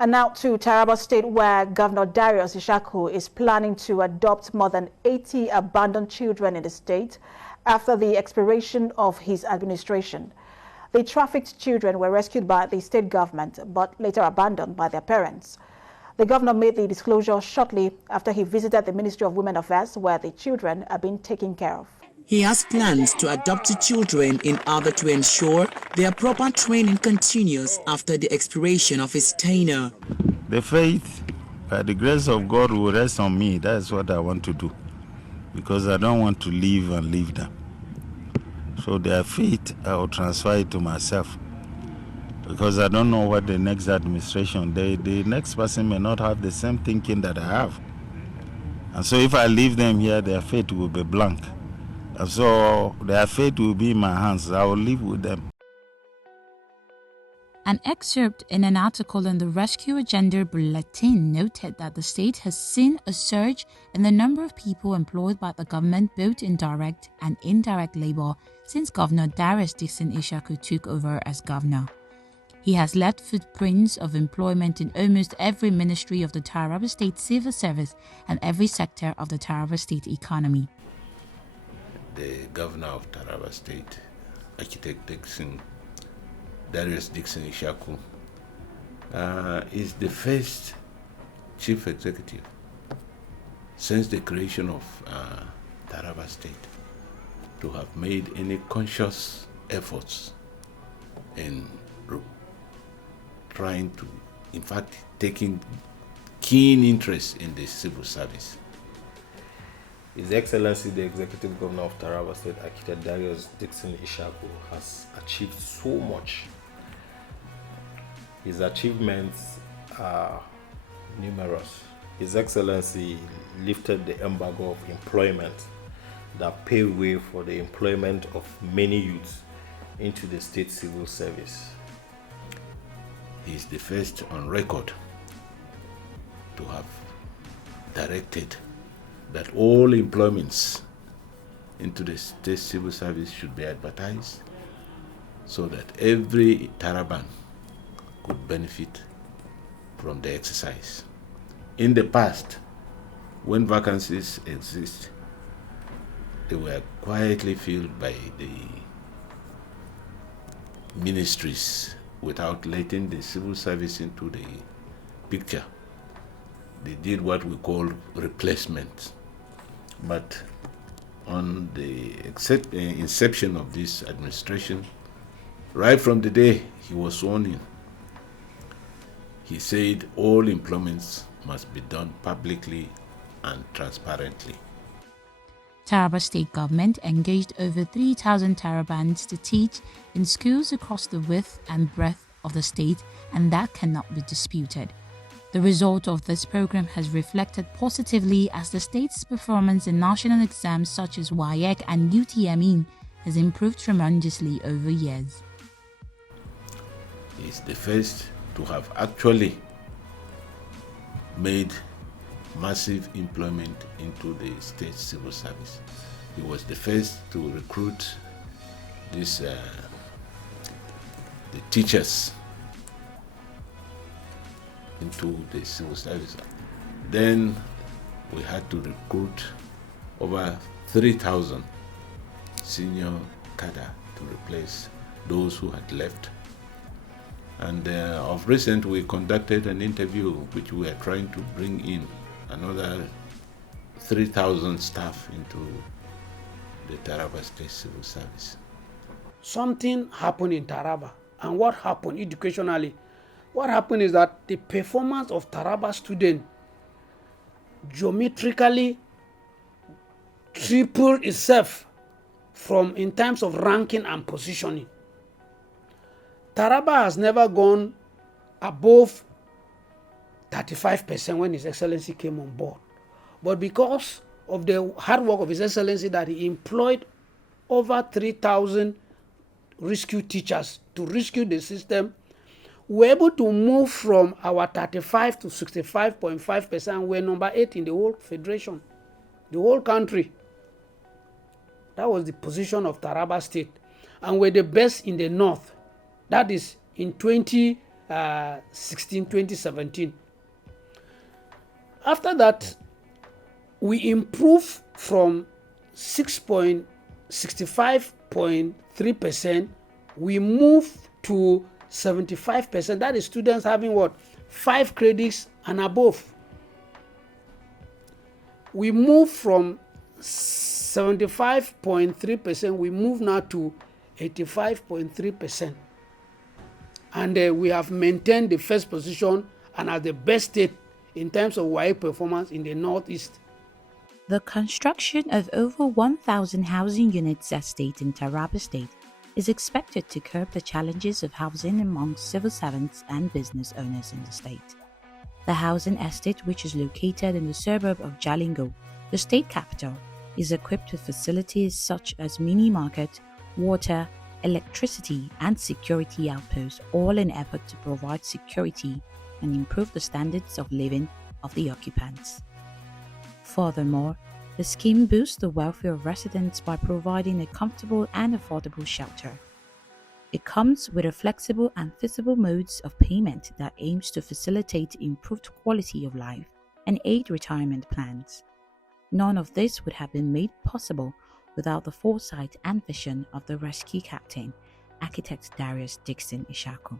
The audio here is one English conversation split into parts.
And now to Taraba State, where Governor D.D.Ishaku is planning to adopt more than 80 abandoned children in the state after the expiration of his administration. The trafficked children were rescued by the state government but later abandoned by their parents. The governor made the disclosure shortly after he visited the Ministry of Women Affairs, where the children are being taken care of. He has plans to adopt the children in order to ensure their proper training continues after the expiration of his tenure. The faith, by the grace of God, will rest on me. That's what I want to do, because I don't want to leave and leave them. So their faith, I will transfer it to myself, because I don't know what the next administration, the next person may not have the same thinking that I have. And so if I leave them here, their faith will be blank. And so their fate will be in my hands. I will live with them. An excerpt in an article in the Rescue Agenda Bulletin noted that the state has seen a surge in the number of people employed by the government, both in direct and indirect labor, since Governor D.D.Ishaku took over as governor. He has left footprints of employment in almost every ministry of the Taraba State Civil Service and every sector of the Taraba State economy. The governor of Taraba State, Architect D.D.Ishaku, is the first chief executive since the creation of Taraba State to have made any conscious efforts in trying to, in fact, taking keen interest in the civil service. His Excellency, the Executive Governor of Taraba State, Architect D.D.Ishaku, has achieved so much. His achievements are numerous. His Excellency lifted the embargo of employment that paved way for the employment of many youths into the state civil service. He is the first on record to have directed that all employments into the state civil service should be advertised so that every Taraban could benefit from the exercise. In the past, when vacancies exist, they were quietly filled by the ministries without letting the civil service into the picture. They did what we call replacement. But on the inception of this administration, right from the day he was sworn in, he said all employments must be done publicly and transparently. Taraba State Government engaged over 3,000 Tarabans to teach in schools across the width and breadth of the state, and that cannot be disputed. The result of this program has reflected positively as the state's performance in national exams such as WAEC and UTME has improved tremendously over years. He is the first to have actually made massive employment into the state civil service. He was the first to recruit the teachers into the civil service. Then we had to recruit over 3,000 senior cadre to replace those who had left. And of recent, we conducted an interview which we are trying to bring in another 3,000 staff into the Taraba State Civil Service. Something happened in Taraba, and what happened educationally? What happened is that the performance of Taraba students geometrically tripled itself from in terms of ranking and positioning. Taraba has never gone above 35% when His Excellency came on board. But because of the hard work of His Excellency that he employed over 3,000 rescue teachers to rescue the system, we're able to move from our 35 to 65.5%. We're number 8 in the whole federation, the whole country. That was the position of Taraba State. And we're the best in the north. That is in 20 2017. After that, we improved from 6.65.3%, we moved to 75%. That is students having what? 5 credits and above. We moved from 75.3%, we move now to 85.3%. And we have maintained the first position and are the best state in terms of WAEC performance in the Northeast. The construction of over 1,000 housing units estate in Taraba State is expected to curb the challenges of housing amongst civil servants and business owners in the state. The housing estate, which is located in the suburb of Jalingo, the state capital, is equipped with facilities such as mini market, water, electricity, and security outposts, all in effort to provide security and improve the standards of living of the occupants. Furthermore, the scheme boosts the welfare of residents by providing a comfortable and affordable shelter. It comes with a flexible and feasible modes of payment that aims to facilitate improved quality of life and aid retirement plans. None of this would have been made possible without the foresight and vision of the rescue captain, architect D.D.Ishaku.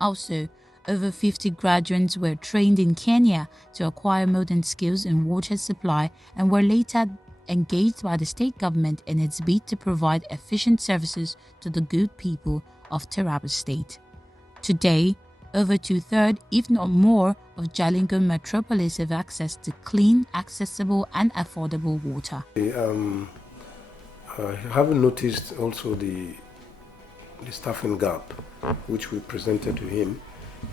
Also, over 50 graduates were trained in Kenya to acquire modern skills in water supply and were later engaged by the state government in its bid to provide efficient services to the good people of Taraba State. Today, over 2/3, if not more, of Jalingo metropolis have access to clean, accessible and affordable water. I haven't noticed also the staffing gap which we presented to him.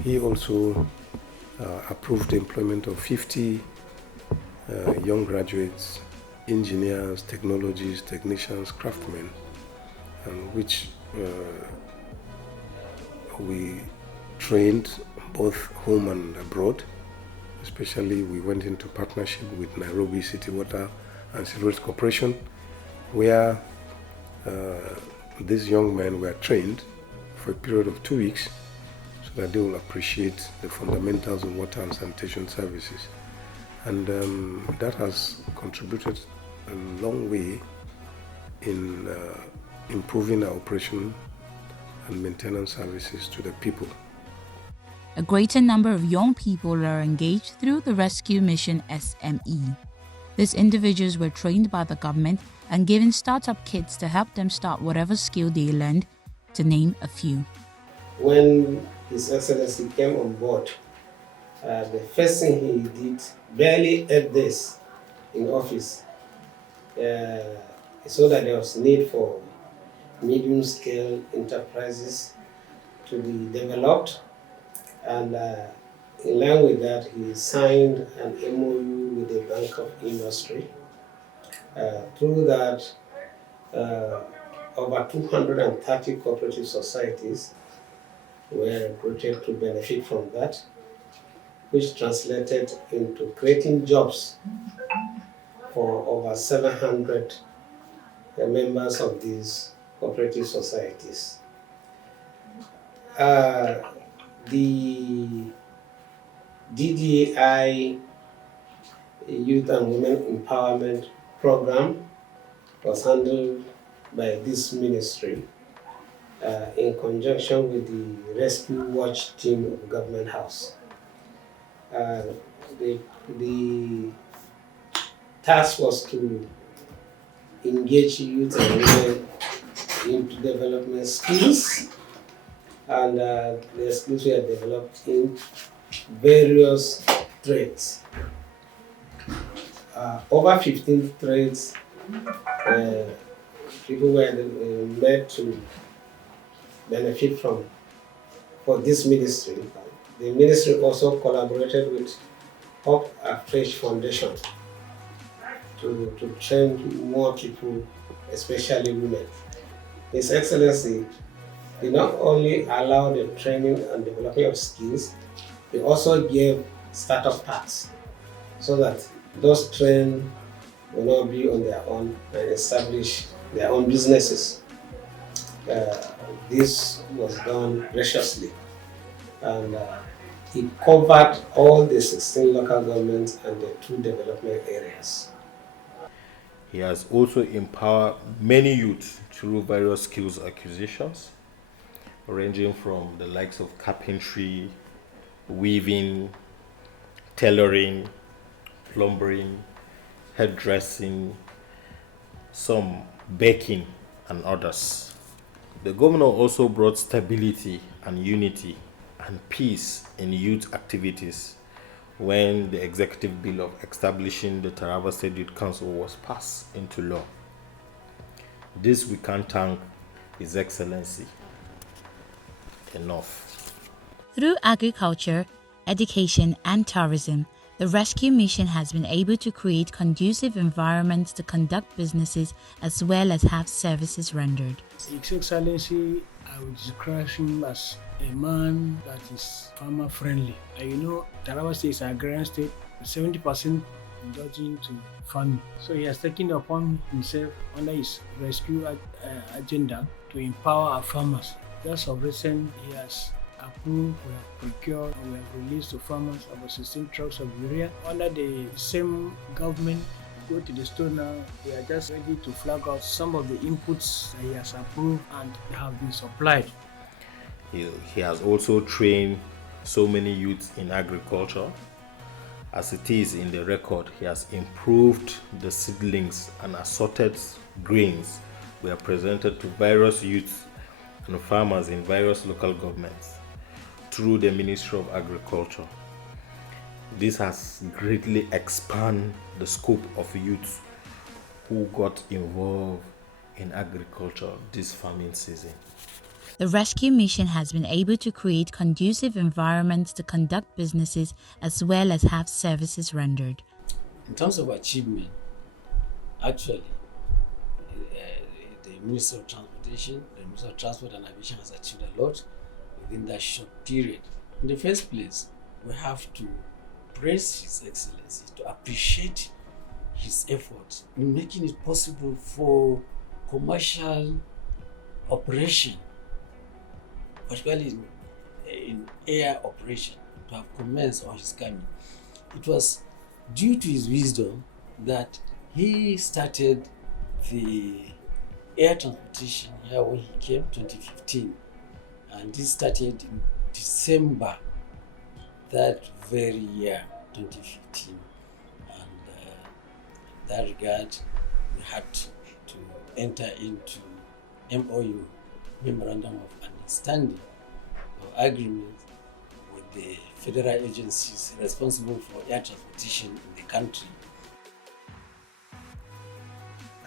He also approved the employment of 50 young graduates, engineers, technologists, technicians, craftsmen, which we trained both home and abroad. Especially we went into partnership with Nairobi City Water and Sewerage Corporation, where these young men were trained for a period of 2 weeks so that they will appreciate the fundamentals of water and sanitation services. And that has contributed a long way in improving our operation and maintenance services to the people. A greater number of young people are engaged through the Rescue Mission SME. These individuals were trained by the government and given startup kits to help them start whatever skill they learned, to name a few. When His Excellency came on board, the first thing he did, barely 8 days in office, he saw that there was need for medium-scale enterprises to be developed, and in line with that, he signed an MOU with the Bank of Industry. Through that, over 230 cooperative societies were recruited to benefit from that, which translated into creating jobs for over 700 members of these cooperative societies. The DDI Youth and Women Empowerment Program was handled by this ministry in conjunction with the Rescue Watch team of Government House. The task was to engage youth and women into development skills, and the skills were developed in various trades. Over 15 trades, people were made to benefit from for this ministry. The ministry also collaborated with Hope Afresh Foundation to train more people, especially women. His Excellency did not only allow the training and development of skills, he also gave startup packs so that those trained will not be on their own and establish their own businesses. This was done graciously. and he covered all the 16 local governments and the 2 development areas. He has also empowered many youth through various skills acquisitions, ranging from the likes of carpentry, weaving, tailoring, plumbering, hairdressing, some baking, and others. The governor also brought stability and unity and peace in youth activities when the executive bill of establishing the Taraba State Youth Council was passed into law. This we can't thank His Excellency enough. Through agriculture, education, and tourism, the rescue mission has been able to create conducive environments to conduct businesses as well as have services rendered. His Excellency, I would describe him as a man that is farmer friendly. Taraba State is an agrarian state, 70% indulging into farming. So he has taken upon himself under his rescue agenda to empower our farmers. Just of recent, he has approved, we have procured, and we have released to farmers about 16 trucks of urea. Under the same government, go to the store now, they are just ready to flag out some of the inputs that he has approved and have been supplied. He has also trained so many youths in agriculture. As it is in the record, he has improved the seedlings and assorted grains were presented to various youths and farmers in various local governments through the Ministry of Agriculture. This has greatly expanded the scope of youths who got involved in agriculture this farming season. The rescue mission has been able to create conducive environments to conduct businesses as well as have services rendered. In terms of achievement, actually, the Minister of Transportation, the Minister of Transport and Aviation has achieved a lot within that short period. In the first place, we have to praise His Excellency, to appreciate his efforts in making it possible for commercial operation, particularly in air operation, to have commenced on his coming. It was due to his wisdom that he started the air transportation here when he came 2015, and this started in December that very year 2015, and in that regard we had to enter into MOU, Memorandum of Understanding or Agreement, with the federal agencies responsible for air transportation in the country.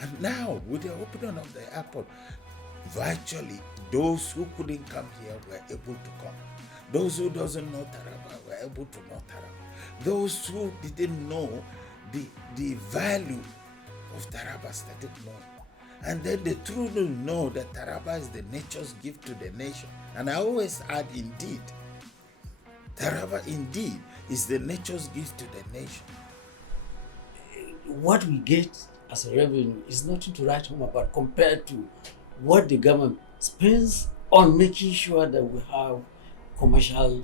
And now, with the opening of the airport, virtually those who couldn't come here were able to come. Those who doesn't know Taraba were able to know Taraba. Those who didn't know the value of Taraba started knowing. And then they truly know that Taraba is the nature's gift to the nation. And I always add, indeed, Taraba indeed is the nature's gift to the nation. What we get as a revenue is nothing to write home about compared to what the government spends on making sure that we have commercial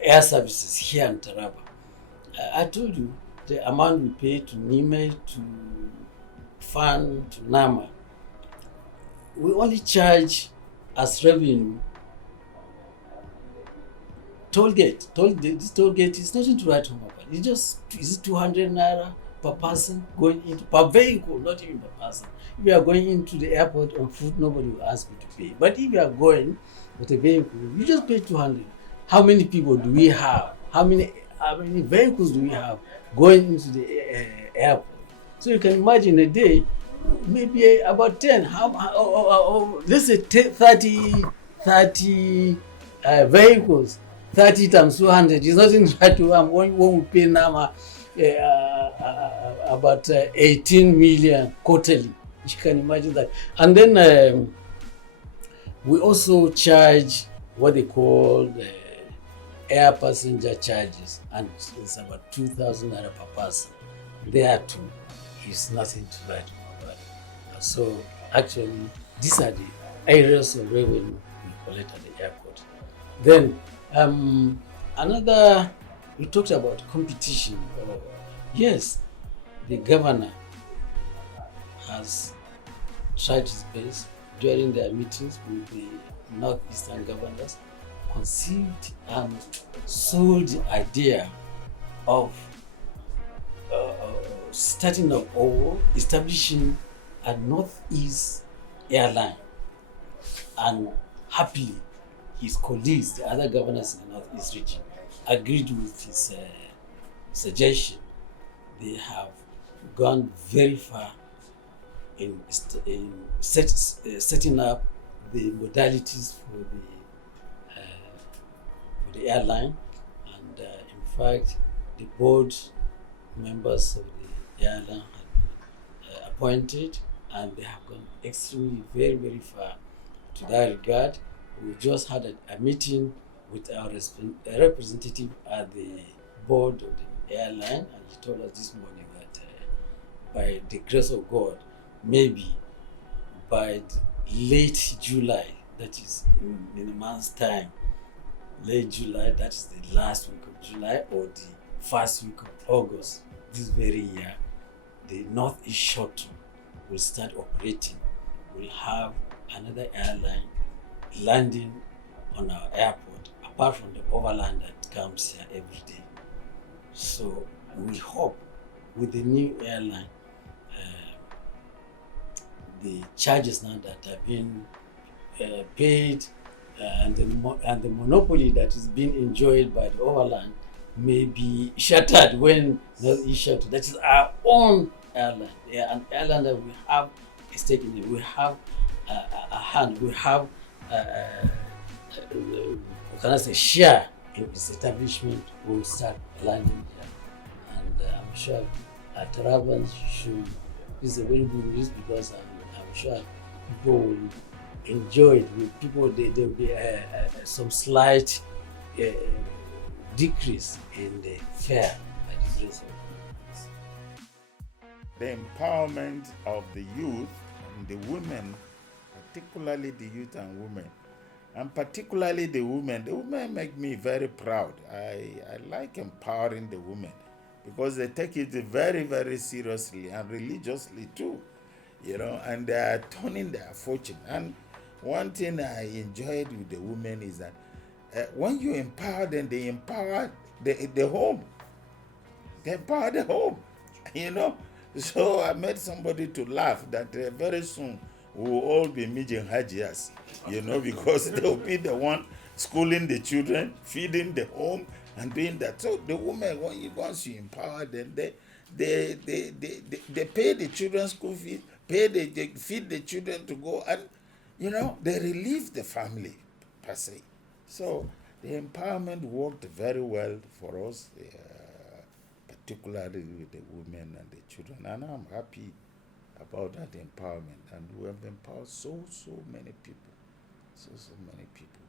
air services here in Taraba. I told you the amount we pay to Nime, to Fan, to Nama. We only charge as revenue toll gate. This toll gate is nothing to write home about. It's just, is it 200 naira per person going into, per vehicle, not even per person. If you are going into the airport on foot, nobody will ask you to pay. But if you are going with a vehicle, you just pay 200. How many people do we have? How many vehicles do we have going into the airport? So you can imagine a day, maybe about 10, let's say 30 vehicles, 30 times 200 is nothing to when we pay now about 18 million quarterly. You can imagine that. And then we also charge what they call air passenger charges, and it's about 2,000 naira per person. There too is nothing to write about. So actually, these are the areas of revenue we collect at the airport. Then another, you talked about competition. Yes, the governor has tried his best during their meetings with the northeastern governors, conceived and sold the idea of starting up or establishing a northeast airline, and happily his colleagues, the other governors in the northeast region, agreed with his suggestion. They have gone very far in setting up the modalities for the airline, and in fact the board members of the airline have been appointed, and they have gone extremely very far to that regard. We just had a meeting with our representative at the board of the airline, and he told us this morning that by the grace of God, maybe by late July, that is in a month's time, late July, that is the last week of July or the first week of August this very year, the Northeast Shuttle will start operating. We'll have another airline landing on our airport, apart from the overland that comes here every day. So we hope with the new airline, the charges now that have been paid and the monopoly that is being enjoyed by the overland may be shattered when Northeast Shuttle, that is our own airline, an airline that we have a stake in it, we have a hand, we have share in its establishment. We will start landing here, and I'm sure Tarabans should. This is a very good news, because I'm sure people will enjoy it. With people, there will be some slight decrease in the fare by the grace of God. The empowerment of the youth and the women, particularly the youth and women, and particularly the women. The women make me very proud. I like empowering the women, because they take it very seriously and religiously too, and they are turning their fortune. And one thing I enjoyed with the women is that when you empower them, they empower the home. They empower the home, So I made somebody to laugh that very soon we will all be Mijin Hajias, because they'll be the one schooling the children, feeding the home, and doing that. So the women, once you empower them, they pay the children's school fees, they feed the children to go, and they relieve the family per se. So the empowerment worked very well for us, particularly with the women and the children, and I'm happy about that empowerment, and we have empowered so many people, so many people.